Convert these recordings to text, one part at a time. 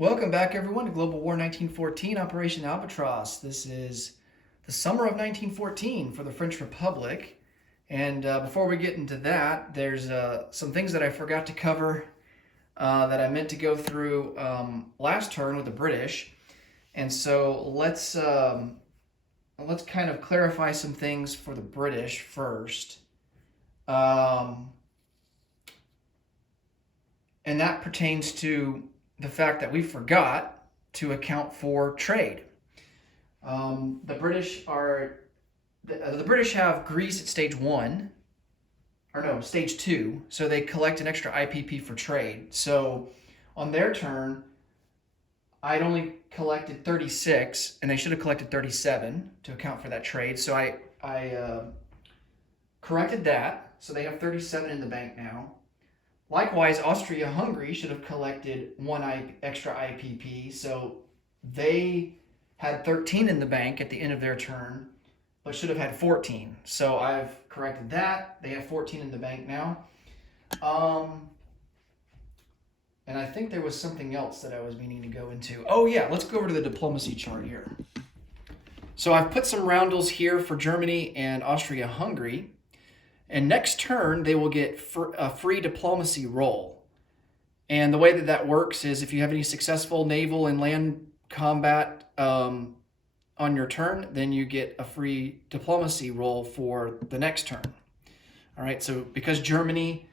Welcome back, everyone, to Global War 1914, Operation Albatross. This is the summer of 1914 for the French Republic. And before we get into that, there's some things that I forgot to cover that I meant to go through last turn with the British. And so let's kind of clarify some things for the British first. And that pertains to the fact that we forgot to account for trade. The British have Greece at stage 1, or no, stage 2, so they collect an extra IPP for trade. So on their turn, I'd only collected 36, and they should have collected 37 to account for that trade. So I corrected that, so they have 37 in the bank now. Likewise, Austria-Hungary should have collected one extra IPP, so they had 13 in the bank at the end of their turn, but should have had 14. So I've corrected that. They have 14 in the bank now. And I think there was something else that I was meaning to go into. Oh yeah, let's go over to the diplomacy chart here. So I've put some roundels here for Germany and Austria-Hungary. And next turn, they will get a free diplomacy roll. And the way that that works is if you have any successful naval and land combat on your turn, then you get a free diplomacy roll for the next turn. All right, so because Germany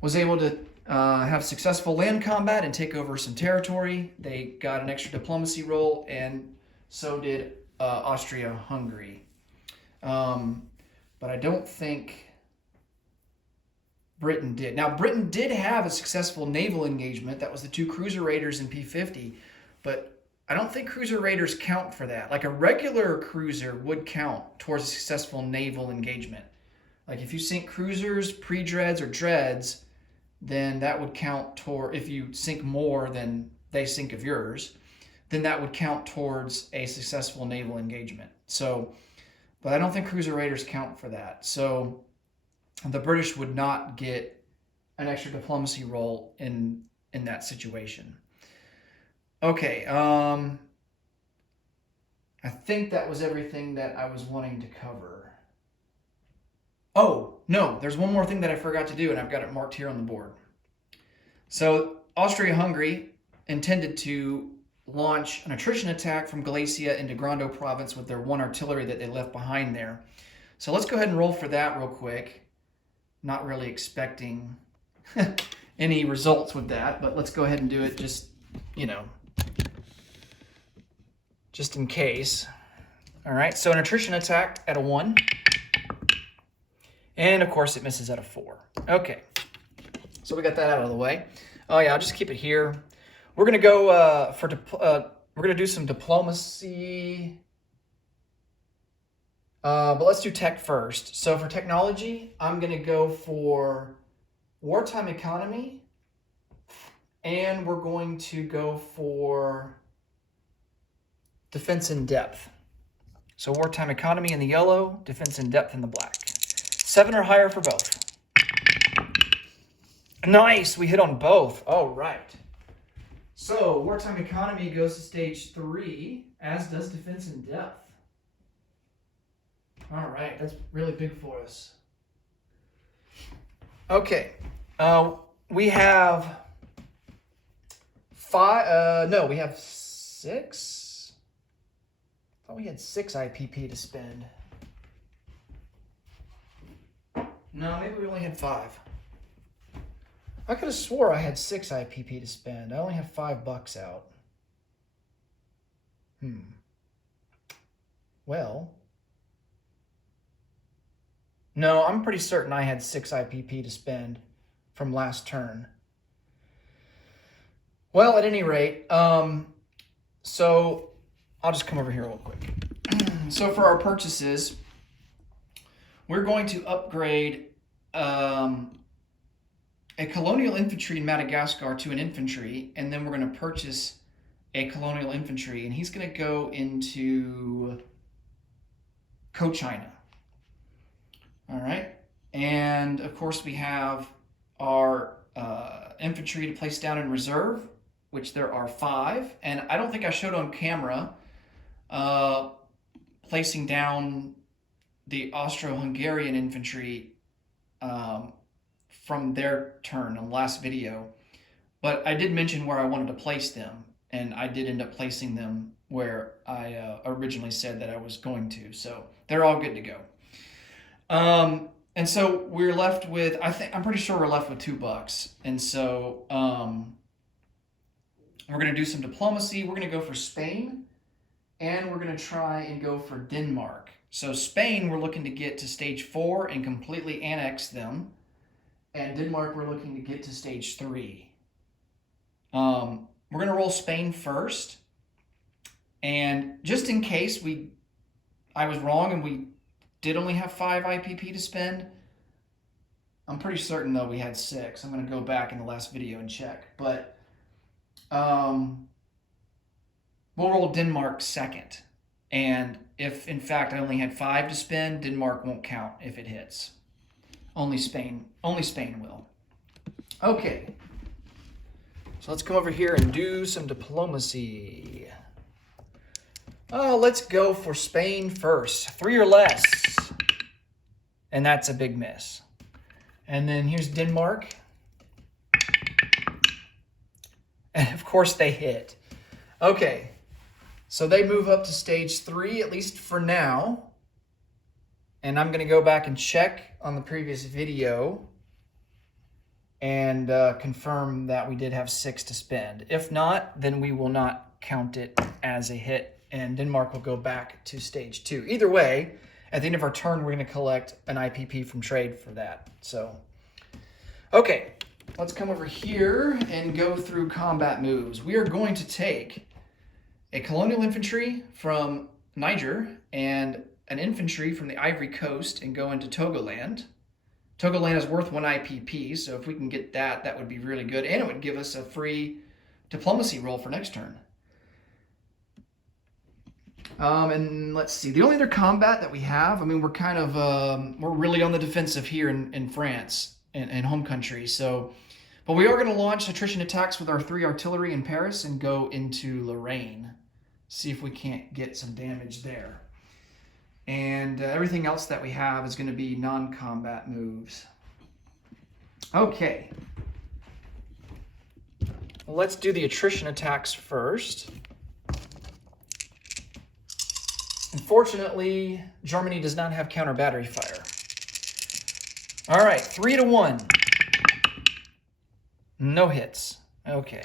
was able to have successful land combat and take over some territory, they got an extra diplomacy roll, and so did Austria-Hungary. But I don't think Britain did. Now, Britain did have a successful naval engagement. That was the 2 cruiser raiders in P-50, but I don't think cruiser raiders count for that. Like a regular cruiser would count towards a successful naval engagement. Like if you sink cruisers, pre-dreads, or dreads, then that would count toward, if you sink more than they sink of yours, then that would count towards a successful naval engagement. So, but I don't think cruiser raiders count for that. So the British would not get an extra diplomacy roll in that situation. Okay, I think that was everything that I was wanting to cover. Oh, no, there's one more thing that I forgot to do, and I've got it marked here on the board. So Austria-Hungary intended to launch an attrition attack from Galicia into Grando province with their 1 artillery that they left behind there. So let's go ahead and roll for that real quick. Not really expecting any results with that, but let's go ahead and do it just in case. All right, so an attrition attack at a 1. And of course it misses at a 4. Okay, so we got that out of the way. Oh yeah, I'll just keep it here. We're gonna go we're gonna do some diplomacy. But let's do tech first. So for technology, I'm going to go for wartime economy, and we're going to go for defense in depth. So wartime economy in the yellow, defense in depth in the black. 7 or higher for both. Nice, we hit on both. All right. So wartime economy goes to stage 3, as does defense in depth. All right, that's really big for us. Okay, we have 5, no, we have 6. I thought we had 6 IPP to spend. No, maybe we only had 5. I could have swore I had 6 IPP to spend. I only have $5 out. Well, no, I'm pretty certain I had 6 IPP to spend from last turn. Well, at any rate, so I'll just come over here real quick. So for our purchases, we're going to upgrade a colonial infantry in Madagascar to an infantry, and then we're going to purchase a colonial infantry, and he's going to go into Cochinchina. All right, and of course we have our infantry to place down in reserve. which there are 5. And I don't think I showed on camera placing down the Austro-Hungarian infantry from their turn in the last video. But I did mention where I wanted to place them, and I did end up placing them where I originally said that I was going to. So they're all good to go. And so we're left with, I'm pretty sure we're left with $2. And so we're going to do some diplomacy. We're going to go for Spain, and we're going to try and go for Denmark. So Spain, we're looking to get to stage 4 and completely annex them. And Denmark, we're looking to get to stage 3. We're going to roll Spain first. And just in case I was wrong and we did only have 5 IPP to spend, I'm pretty certain though we had 6. I'm going to go back in the last video and check. But we'll roll Denmark second. And if in fact I only had 5 to spend, Denmark won't count if it hits. Only Spain will. Okay. So let's come over here and do some diplomacy. Oh, let's go for Spain first. 3 or less. And that's a big miss. And then here's Denmark. And of course they hit. Okay. So they move up to stage 3, at least for now. And I'm going to go back and check on the previous video and confirm that we did have 6 to spend. If not, then we will not count it as a hit, and Denmark will go back to stage 2. Either way, at the end of our turn, we're going to collect an IPP from trade for that. So, okay, let's come over here and go through combat moves. We are going to take a colonial infantry from Niger and an infantry from the Ivory Coast and go into Togoland. Togoland is worth 1 IPP, so if we can get that, that would be really good. And it would give us a free diplomacy roll for next turn. And let's see, the only other combat that we have, I mean, we're kind of, we're really on the defensive here in France, in home country. So, but we are going to launch attrition attacks with our 3 artillery in Paris and go into Lorraine. See if we can't get some damage there. And everything else that we have is going to be non-combat moves. Okay. Well, let's do the attrition attacks first. Unfortunately, Germany does not have counter battery fire. All right, 3 to 1. No hits. Okay.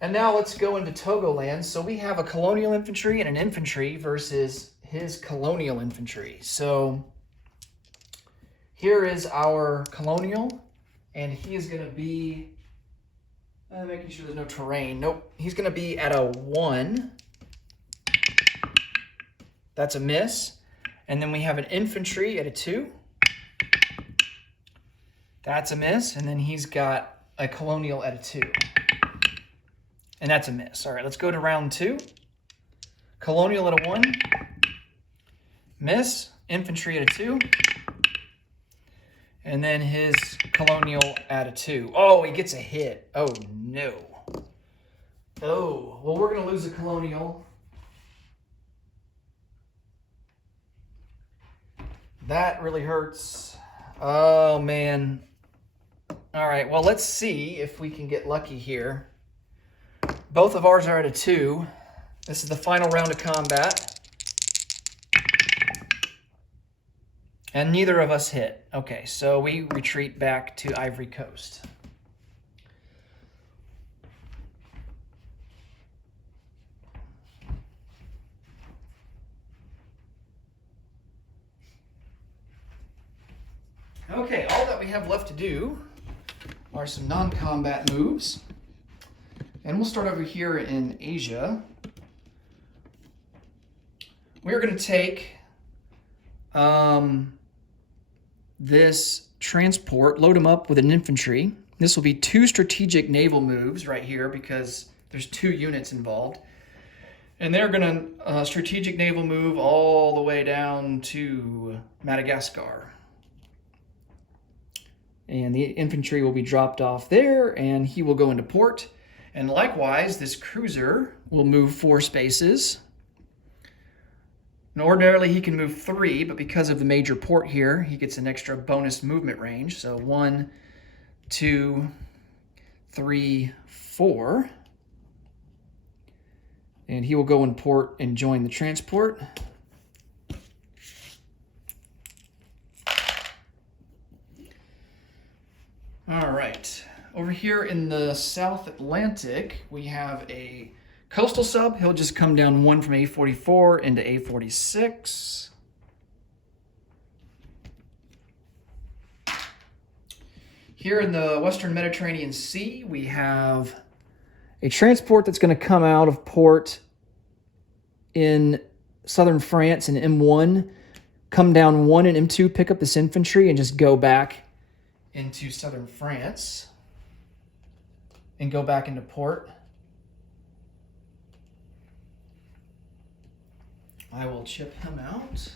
And now let's go into Togoland. So we have a colonial infantry and an infantry versus his colonial infantry. So here is our colonial, and he is going to be, making sure there's no terrain. Nope, he's going to be at a 1. That's a miss. And then we have an infantry at a 2. That's a miss. And then he's got a colonial at a 2. And that's a miss. All right, let's go to round 2. Colonial at a 1. Miss. Infantry at a 2. And then his colonial at a 2. Oh, he gets a hit. Oh, no. Oh, well, we're going to lose a colonial. That really hurts. Oh, man. All right, well, let's see if we can get lucky here. Both of ours are at a 2. This is the final round of combat. And neither of us hit. Okay, so we retreat back to Ivory Coast. Okay, all that we have left to do are some non-combat moves. And we'll start over here in Asia. We're going to take this transport, load them up with an infantry. This will be 2 strategic naval moves right here because there's 2 units involved. And they're going to strategic naval move all the way down to Madagascar. And the infantry will be dropped off there, and he will go into port. And likewise, this cruiser will move 4 spaces. And ordinarily, he can move 3, but because of the major port here, he gets an extra bonus movement range. So 1, 2, 3, 4. And he will go in port and join the transport. All right, over here in the South Atlantic, we have a coastal sub. He'll just come down 1 from A44 into A46. Here in the Western Mediterranean Sea, we have a transport that's going to come out of port in southern France in M1, come down 1 in M2, pick up this infantry, and just go back into southern France and go back into port. I will chip him out.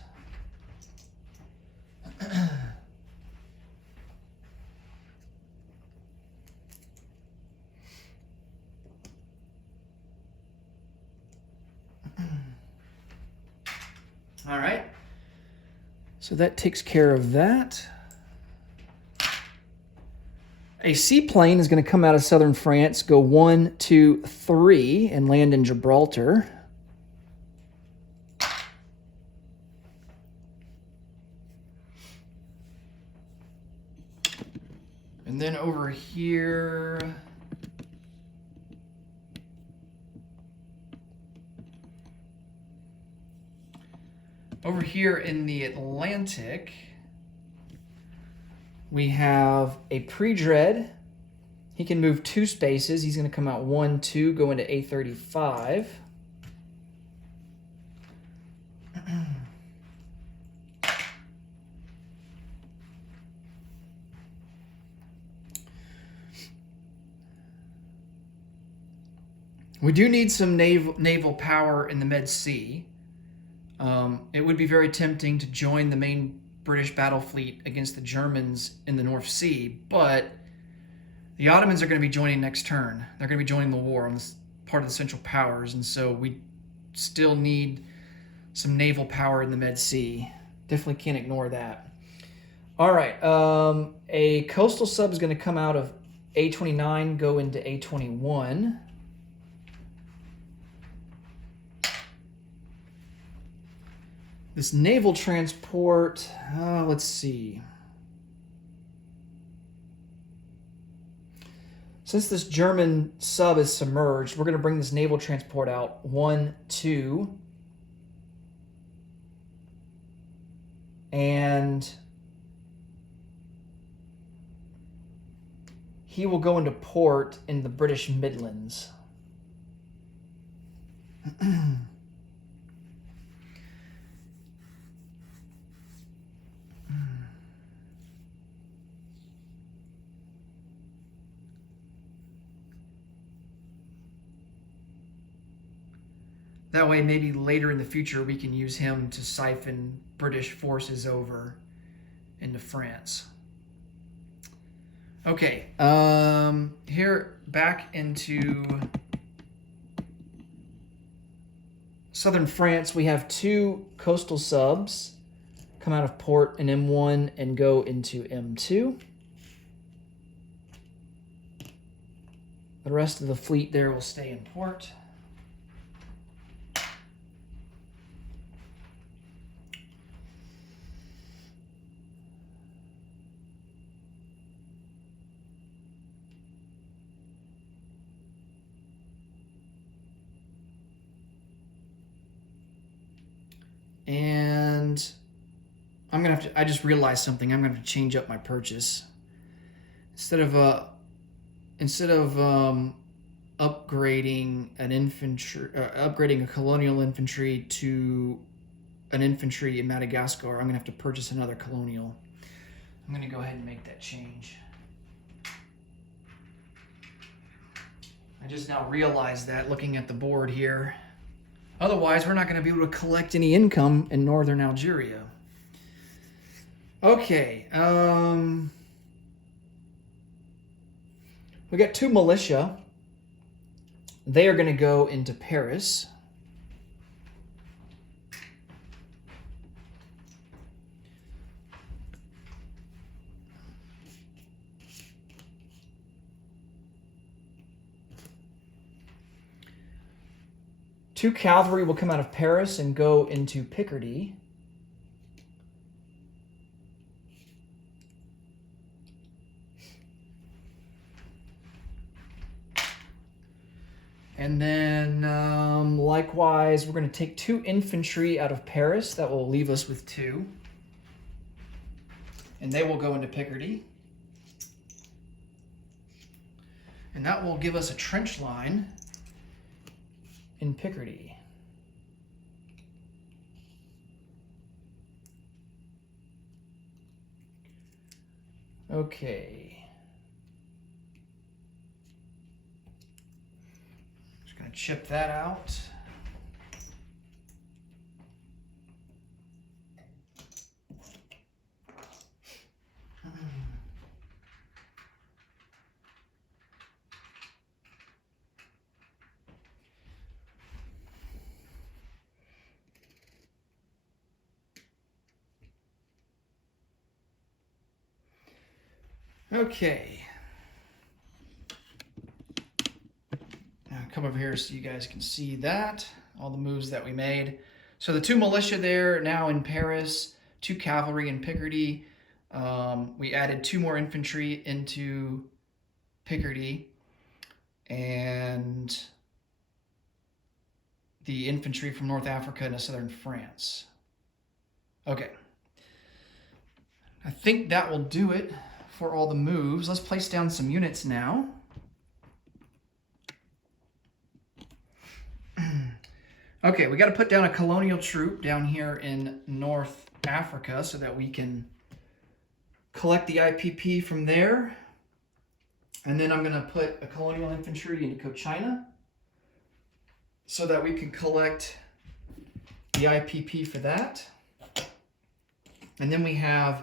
All right. So that takes care of that. A seaplane is going to come out of southern France, go 1, 2, 3, and land in Gibraltar. And then over here, in the Atlantic, we have a pre-dread. He can move 2 spaces. He's going to come out 1, 2, go into A35. We do need some naval power in the Med Sea. It would be very tempting to join the main British battle fleet against the Germans in the North Sea, but the Ottomans are going to be joining next turn. They're going to be joining the war on this part of the Central Powers, and so we still need some naval power in the Med Sea. Definitely can't ignore that. All right, a coastal sub is going to come out of A29, go into A21. This naval transport, let's see. Since this German sub is submerged, we're going to bring this naval transport out 1, 2. And he will go into port in the British Midlands. That way, maybe later in the future, we can use him to siphon British forces over into France. Okay, here back into southern France, we have 2 coastal subs come out of port in M1 and go into M2. The rest of the fleet there will stay in port. And I'm gonna have to. I just realized something. I'm gonna have to change up my purchase. Instead of upgrading an infantry, upgrading a colonial infantry to an infantry in Madagascar, I'm gonna have to purchase another colonial. I'm gonna go ahead and make that change. I just now realized that looking at the board here. Otherwise, we're not going to be able to collect any income in northern Algeria. Okay. We got 2 militia. They are going to go into Paris. Two cavalry will come out of Paris and go into Picardy. And then, likewise, we're going to take 2 infantry out of Paris. That will leave us with 2. And they will go into Picardy. And that will give us a trench line in Picardy. Okay. Just going to chip that out. Okay. Now come over here so you guys can see that, all the moves that we made. So the 2 militia there now in Paris, 2 cavalry in Picardy. We added 2 more infantry into Picardy, and the infantry from North Africa into southern France. Okay. I think that will do it for all the moves. Let's place down some units now. Okay, we got to put down a colonial troop down here in North Africa so that we can collect the IPP from there. And then I'm going to put a colonial infantry into Cochinchina so that we can collect the IPP for that. And then we have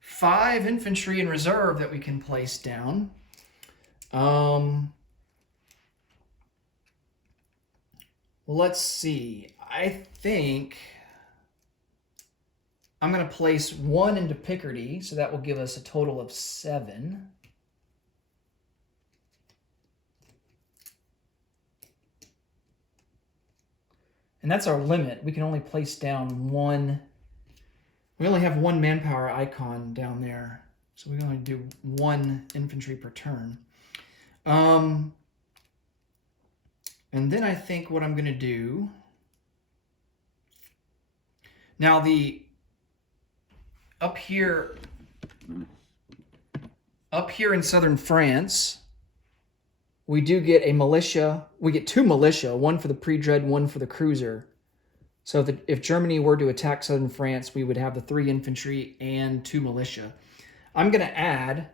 5 infantry in reserve that we can place down. Let's see. I think I'm going to place 1 into Picardy, so that will give us a total of 7. And that's our limit. We can only place down 1. We only have 1 manpower icon down there, so we can only do 1 infantry per turn. And then I think what I'm going to do... Now, up here in southern France, we do get a militia. We get 2 militia, 1 for the pre-dread, 1 for the cruiser. So if Germany were to attack southern France, we would have the 3 infantry and 2 militia. I'm going to add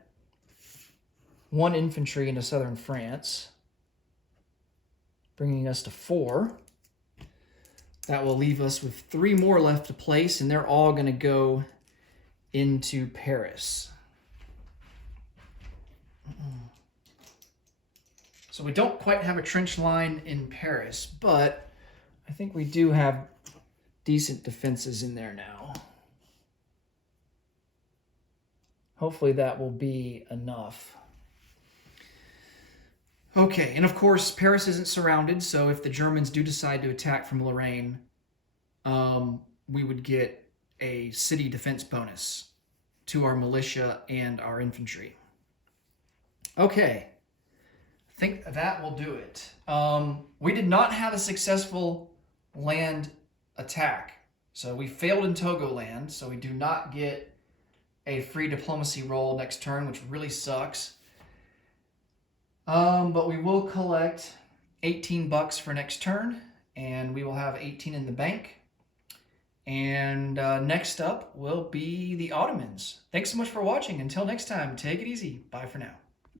1 infantry into southern France, bringing us to 4. That will leave us with 3 more left to place, and they're all going to go into Paris. So we don't quite have a trench line in Paris, but I think we do have decent defenses in there now. Hopefully that will be enough. Okay, and of course Paris isn't surrounded, so if the Germans do decide to attack from Lorraine, we would get a city defense bonus to our militia and our infantry. Okay, I think that will do it. We did not have a successful land attack. So we failed in Togoland, so we do not get a free diplomacy roll next turn, which really sucks. But we will collect 18 bucks for next turn, and we will have 18 in the bank. And next up will be the Ottomans. Thanks so much for watching. Until next time, take it easy. Bye for now.